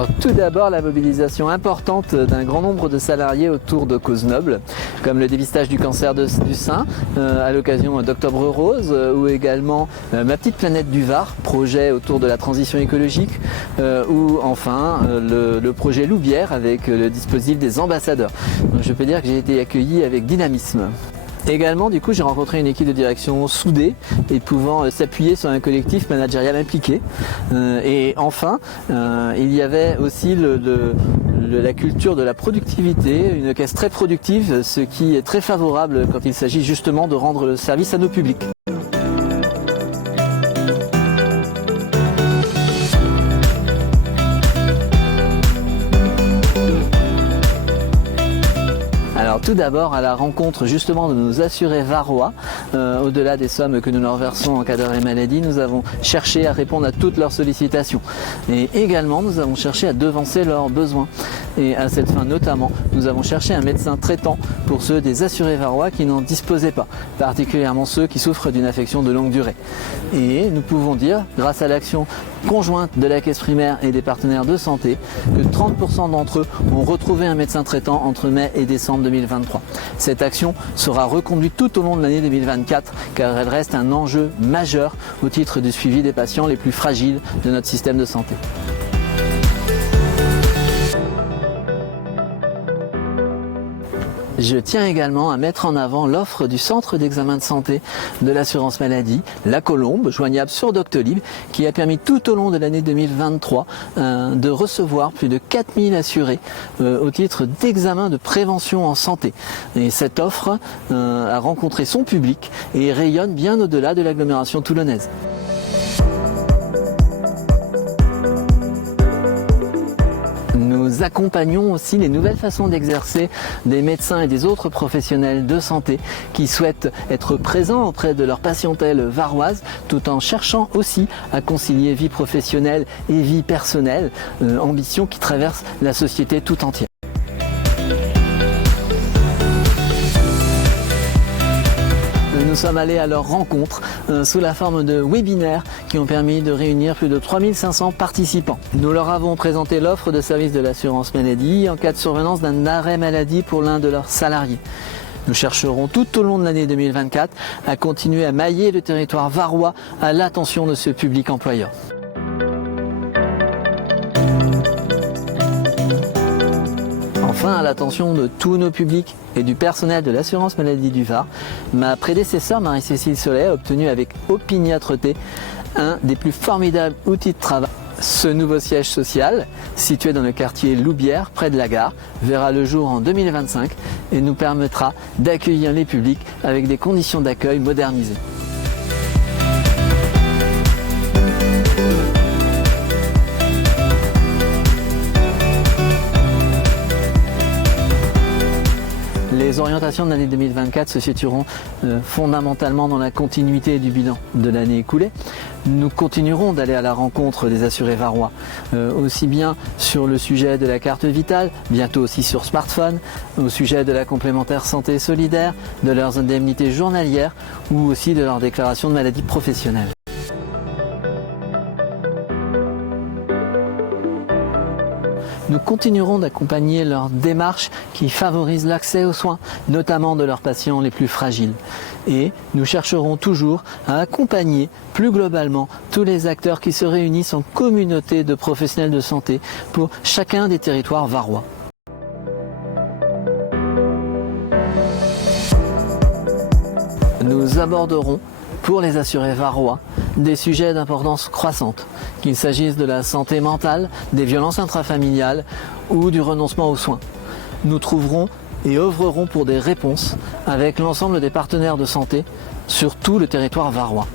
Alors tout d'abord, la mobilisation importante d'un grand nombre de salariés autour de causes nobles, comme le dépistage du cancer du sein à l'occasion d'Octobre Rose, ou également Ma petite planète du Var, projet autour de la transition écologique, ou enfin le projet Loubière avec le dispositif des ambassadeurs. Donc, je peux dire que j'ai été accueilli avec dynamisme. Également, du coup, j'ai rencontré une équipe de direction soudée et pouvant s'appuyer sur un collectif managérial impliqué. Et enfin, il y avait aussi la culture de la productivité, une caisse très productive, ce qui est très favorable quand il s'agit justement de rendre le service à nos publics. Alors tout d'abord à la rencontre justement de nos assurés varois, au-delà des sommes que nous leur versons en cas d'arrêt maladie, nous avons cherché à répondre à toutes leurs sollicitations. Et également nous avons cherché à devancer leurs besoins. Et à cette fin notamment, nous avons cherché un médecin traitant pour ceux des assurés varois qui n'en disposaient pas, particulièrement ceux qui souffrent d'une affection de longue durée. Et nous pouvons dire, grâce à l'action conjointe de la caisse primaire et des partenaires de santé, que 30% d'entre eux ont retrouvé un médecin traitant entre mai et décembre 2023. Cette action sera reconduite tout au long de l'année 2024 car elle reste un enjeu majeur au titre du suivi des patients les plus fragiles de notre système de santé. Je tiens également à mettre en avant l'offre du centre d'examen de santé de l'assurance maladie, La Colombe, joignable sur Doctolib, qui a permis tout au long de l'année 2023 de recevoir plus de 4000 assurés au titre d'examen de prévention en santé. Et cette offre a rencontré son public et rayonne bien au-delà de l'agglomération toulonnaise. Nous accompagnons aussi les nouvelles façons d'exercer des médecins et des autres professionnels de santé qui souhaitent être présents auprès de leur patientèle varoise tout en cherchant aussi à concilier vie professionnelle et vie personnelle, ambition qui traverse la société tout entière. Nous sommes allés à leur rencontre sous la forme de webinaires qui ont permis de réunir plus de 3500 participants. Nous leur avons présenté l'offre de service de l'assurance maladie en cas de survenance d'un arrêt maladie pour l'un de leurs salariés. Nous chercherons tout au long de l'année 2024 à continuer à mailler le territoire varois à l'attention de ce public employeur. Enfin, à l'attention de tous nos publics et du personnel de l'assurance maladie du Var, ma prédécesseur Marie-Cécile Sollet a obtenu avec opiniâtreté un des plus formidables outils de travail. Ce nouveau siège social, situé dans le quartier Loubière, près de la gare, verra le jour en 2025 et nous permettra d'accueillir les publics avec des conditions d'accueil modernisées. Les orientations de l'année 2024 se situeront fondamentalement dans la continuité du bilan de l'année écoulée. Nous continuerons d'aller à la rencontre des assurés varois, aussi bien sur le sujet de la carte vitale, bientôt aussi sur smartphone, au sujet de la complémentaire santé solidaire, de leurs indemnités journalières ou aussi de leur déclaration de maladie professionnelle. Nous continuerons d'accompagner leur démarche qui favorise l'accès aux soins, notamment de leurs patients les plus fragiles. Et nous chercherons toujours à accompagner plus globalement tous les acteurs qui se réunissent en communauté de professionnels de santé pour chacun des territoires varois. Nous aborderons pour les assurés varois des sujets d'importance croissante, qu'il s'agisse de la santé mentale, des violences intrafamiliales ou du renoncement aux soins. Nous trouverons et œuvrerons pour des réponses avec l'ensemble des partenaires de santé sur tout le territoire varois.